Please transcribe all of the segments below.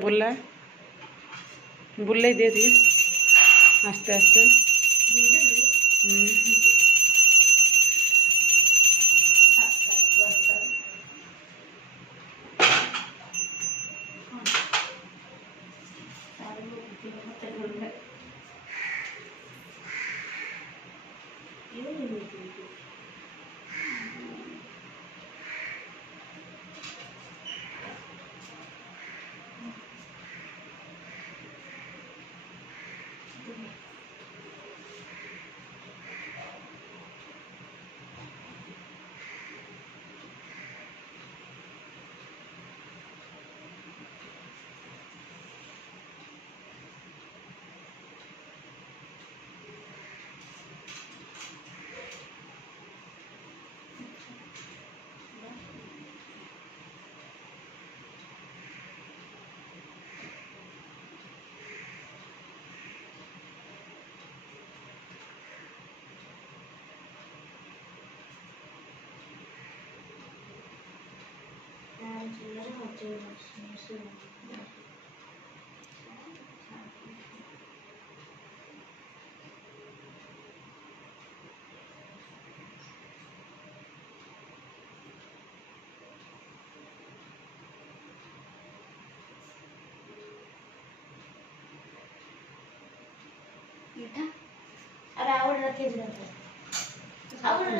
बुला बुले दे दिए आस्ते आस्ते।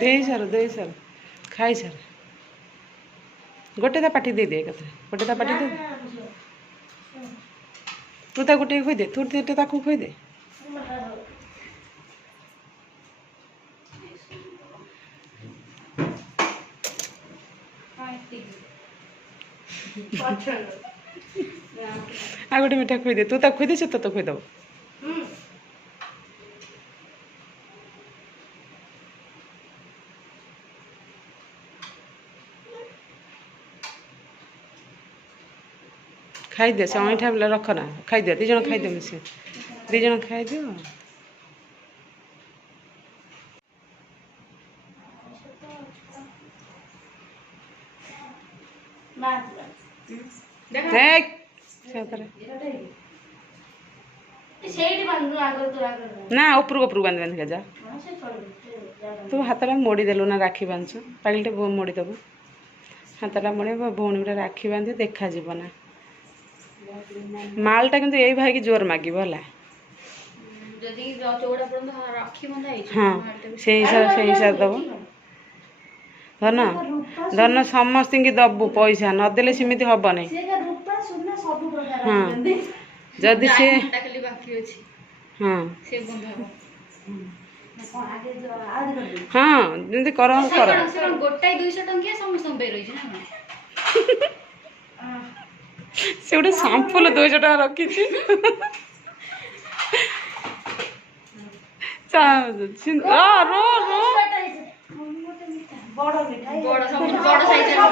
दे सर खाई सर गोटे पाटी दे दे गोटे पाटी दे तू ता गोटे खोई दे तू खोई दे आ गोटे मिठा खोई दे तू ता खोई दे से तो खोई दब खाई दे से अईठा बोला रखना खाई दे दिज खाई दे मिसे दिज खाई दे ना उपरू उपरू बांध बांध जा तू हाथ मोड़ी देलु ना राखी बांधु पागलटे मोड़ी देबू हाथटा मोड़ भौणी राखी बांधि देखा जीवना मालटा किंतु यही भाई की जोर मागिब है हाँ से हिसाब दब धन धन समस्त की दबु पैसा नदेले सेमती हम नहीं हाँ जदि से हाँ हाँ जमी कर गोटाई 200 टंकिया समस्त रही से गोटे सांपल 200 टका रखी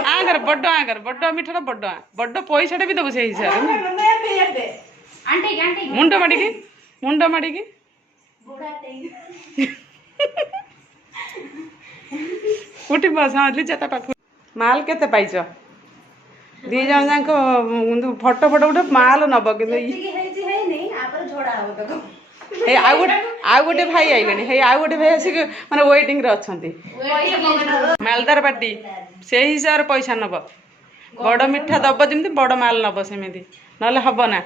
आगर बड़ मिठा बड़ पैसा भी दबु से हिसाब मुंड माड़ी उठी बस हाँ लिजा पाख माल केते पाइछ दी जन जाक फटो फटो उठे माल नब कि आउ गोटे भाई आइले हे आउ गोटे भाई आसिक माने वेटिंग रे अछंती मालदार पार्टी से हिसाब पैसा नब बड़ मिठा दब जमी बड़ माल नब सेमती ना हब ना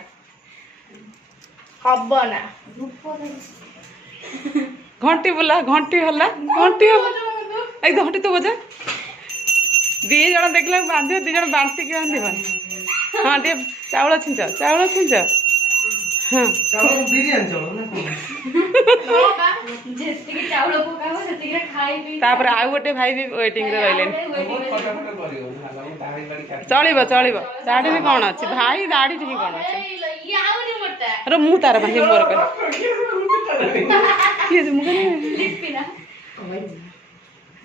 घंटी बुला घंटी हला घंटी तो बजा दी जन देख बांध दी जन बांटी की बांध हाँ टे चाउल छिंच हाँ तापर आउ गोटे भाई भी वेटिंग रे रहिले चलिबो दाढ़ी भी कौन अच्छी भाई दाढ़ी ठीक कौन अच्छे अरे मु तार भाई मोर किए मुझे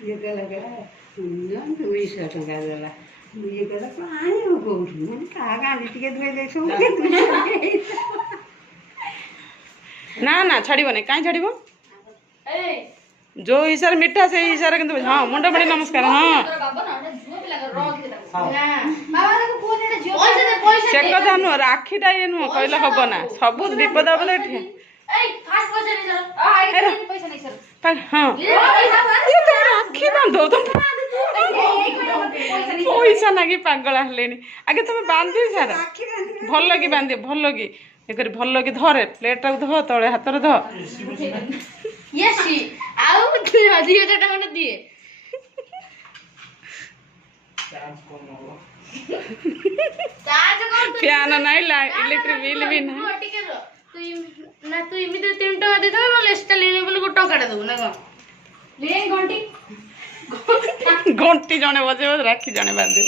ये लगा 200 टका देला ये कहला पानी हो कोठू मन का गाली टिके धोई दे छु ना ना छाड़ीबो नहीं काई छाड़ीबो जो हिसाब मिठा से हिसाब किंतु हाँ मुंडा बड़ी नमस्कार हाँ से कथा नु राखी ରାକ୍ଷୀଟା ଇଏ ନୁହଁ କହିଲେ ହବ ନା ସବୁ ବିପଦ ଆପଦ ଏଠି ହଁ ଇଏ ତ ରାକ୍ଷୀ ବାନ୍ଧୁ ପଇସା ନାଗି ପାଗଳ ହେଲେଣି ଆଗେ ତମେ ବାନ୍ଧି ସାର ଭଲ କି ବାନ୍ଧିବ ଭଲ କି ଏ କରି ଭଲ କି ଧରେ ପ୍ଲେଟଟାକୁ ଧଅ ତଳେ ହାତରେ ଧଅ ଆଉ 2000 ଟଙ୍କା ଦିଏ ଫ୍ୟାନ ନାହିଁ ଇଲେକ୍ଟ୍ରିକ ବିଲ୍ ବି ନାହିଁ ନା ତୁ ଏମିତି 3 ଟଙ୍କା ଦେଇଦବ ନହେଲେ ଏକ୍ସଟ୍ରା ଲେଣି ବୋଲି 1 ଟଙ୍କାଟା ଦେବୁ ନା କଣ ଲେଣି ଘଣ୍ଟି ଜଣେ ବଜେଇବ ରାକ୍ଷୀ ଜଣେ ବାନ୍ଧିବ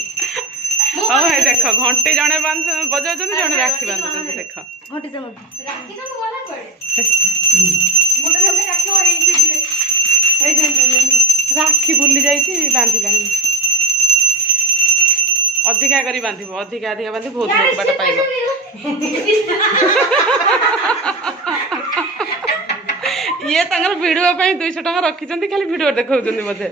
ହଉ ଭାଇ ଦେଖ ଘଣ୍ଟି ଜଣେ ବଜାଉଛନ୍ତି ଜଣେ ରାକ୍ଷୀ ବାନ୍ଧୁଛନ୍ତି ଦେଖ ରାକ୍ଷୀ ଭୁଲି ଯାଇଛି ବାନ୍ଧିଲାଣି ଅଧିକା କରି ବାନ୍ଧିବ ଅଧିକା ବାନ୍ଧି ବହୁତ ଲୋକ ବାଟ ପାଇବ ଇଏ ତାଙ୍କର ଭିଡିଓ ପାଇଁ 200 ଟଙ୍କା ରଖିଛନ୍ତି ଖାଲି ଭିଡିଓ ଦେଖାଉଛନ୍ତି ବୋଧେ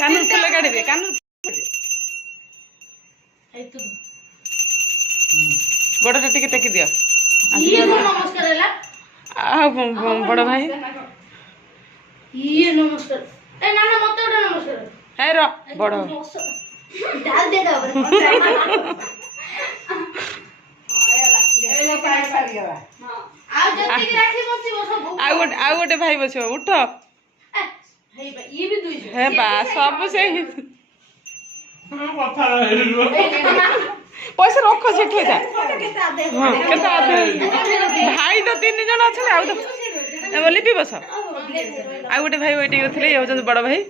କାନ ଫୁଲ କାଢିଦିଏ କାନ ଗୋଡଟା ଟିକେ ଟେକି ଦିଅ ଆଉ ବଡ ଭାଇ ହେ ର ବଡ ଆଉ ଗୋଟେ ଭାଇ ବସିବ ଉଠ ହେ ବା ସବୁ ସେଇ ପଇସା ରଖ ସେଠି ଭାଇ ତ 3 ଜଣ ଅଛନ୍ତି ଆଉ ଲିପି ବସ ଆଉ ଗୋଟେ ଭାଇ ୱେଟିଂ ରେ ଥିଲେ ଇଏ ହଉଛନ୍ତି ବଡ ଭାଇ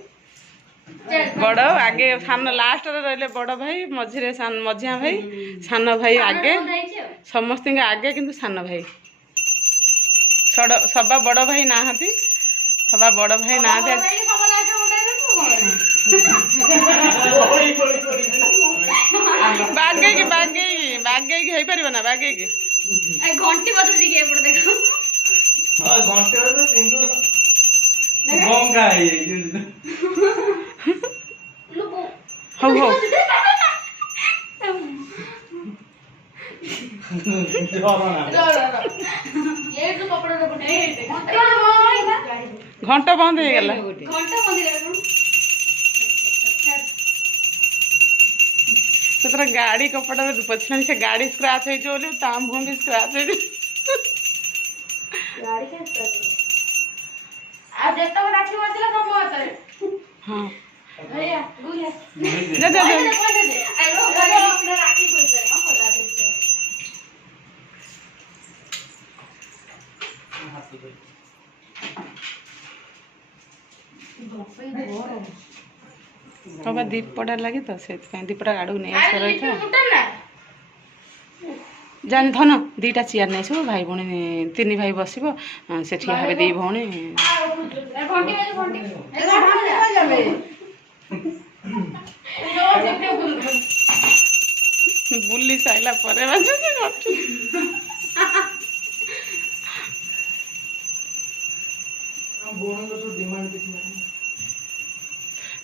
ବଡ ଆଗେ ସାନ ଲାଷ୍ଟରେ ରହିଲେ ବଡ ଭାଇ ମଝିରେ ମଝିଆ ଭାଇ ସାନ ଭାଇ ଆଗେ ସମସ୍ତଙ୍କ ଆଗେ କିନ୍ତୁ ସାନ ଭାଇ ସବା ବଡ ଭାଇ ନାହାନ୍ତି ସବା ବଡ ଭାଇ ନାହାନ୍ତି ବାଗେଇକି ହେଇପାରିବ ନା ବାଗେଇକି ଘଣ୍ଟି ବଜୁଛି କି ଏପଟେ ଦେଖ ହଉ ହଉ ଘଣ୍ଟ ବନ୍ଦ ହେଇଗଲା ସେଥିରେ ଗାଡି କପଡା ପଛରେ ସେ ଗାଡି ସ୍କ୍ରାଚ ହେଇଛି ବୋଲି ତା ମୁହଁ ବି ସ୍କ୍ରାଚ ହେଇଛି ହଁ କବା ଦୀପଟା ଲାଗି ତ ସେଥିପାଇଁ ଦୀପଟା ଆଡ଼କୁ ନେଇ ଆସିବା ରହିଥାଏ ଜାଣି ଧନ 2ଟା ଚେୟାର ନେଇ ଆସିବ ଭାଇ ଭଉଣୀ 3 ଭାଇ ବସିବ ସେଠି ହେବେ 2 ଭଉଣୀ ବୁଲି ସାଇଲା ପରେ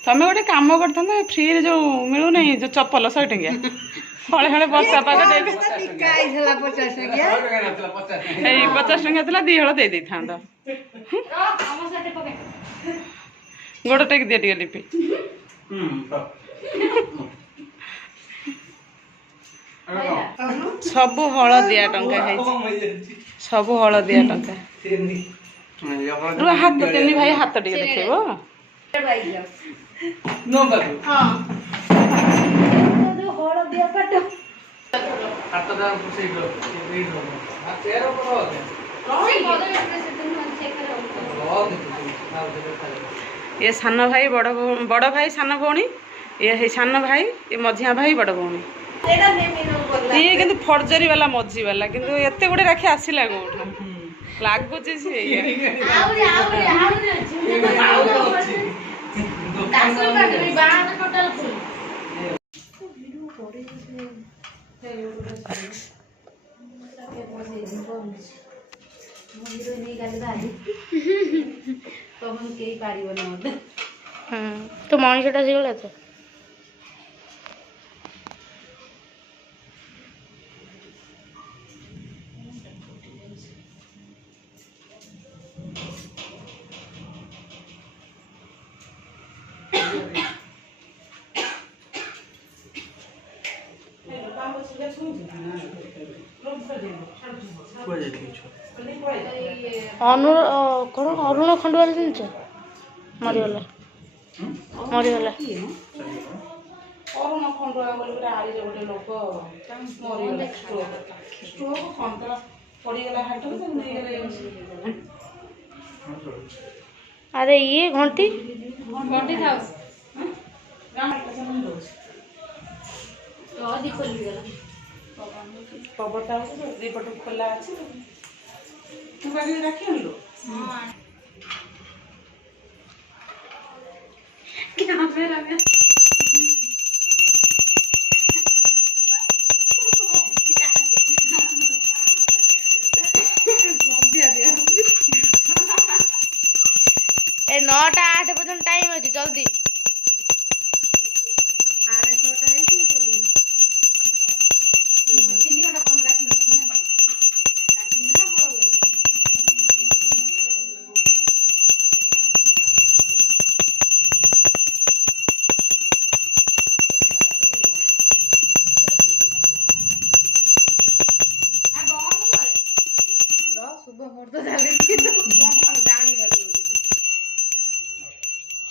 ତମେ ଗୋଟେ କାମ କରିଥାନ୍ତ ଫ୍ରିରେ ଯୋଉ ମିଳୁନି ଯୋଉ ଚପଲ 100 ଟଙ୍କିଆ ହଳେ ହଳେ ବର୍ଷା ପାଗ ଦେଇଦେ ଏଇ 50 ଟଙ୍କା ଥିଲା 2 ହଳ ଦେଇ ଦେଇଥାନ୍ତ ଗୋଡ ଟେକି ଦିଅ ଟିକେ ଲିପି ସବୁ ହଳଦିଆ ଟଙ୍କା ହେଇଛି ସବୁ ହଳଦିଆ ଟଙ୍କା ହାତ 3 ଭାଇ ହାତ ଟିକେ ଦେଖେଇବ ये सान भाई बड़ भाई सान भौणी ये सान भाई ये मझिया भाई बड़ भौणी ये किंतु फर्जरी वाला मझी वाला किंतु एते गुडे राखी आसिला कोठा लागुची से তো মଣିষটা শিখলে তো ଅରୁଣ ଖଣ୍ଡୁଆଲ ଜାଣିଛ ମରିଗଲା ମରିଗଲା ଅରୁଣ ଖଣ୍ଡୁଆ ବୋଲି ଗୋଟେ ଆଳିରେ ଗୋଟେ ଲୋକ ମରିଗଲା ଷ୍ଟ୍ରୋକ୍ ଖଣ୍ଡ ପଡ଼ିଗଲା ହାଟକୁ ତାକୁ ନେଇଗଲେ ଆରେ ଇଏ ଘଣ୍ଟି ଘଣ୍ଟି ଥାଉ କବରଟା ହଉଛି ଦୁଇପଟୁ ଖୋଲା ଅଛି ତୁ ବାଗିରେ ରାଖି ଆଣିଲୁ ଏ 9ଟା 8 ପର୍ଯ୍ୟନ୍ତ ଟାଇମ୍ ଅଛି ଜଲ୍ଦି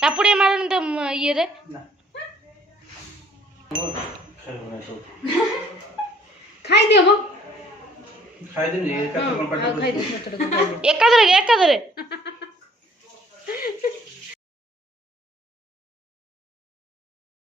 ଚାପୁଡିଆ ମାରନି ତ ଇଏରେ ଖାଇଦେବି ଏକାଥରେ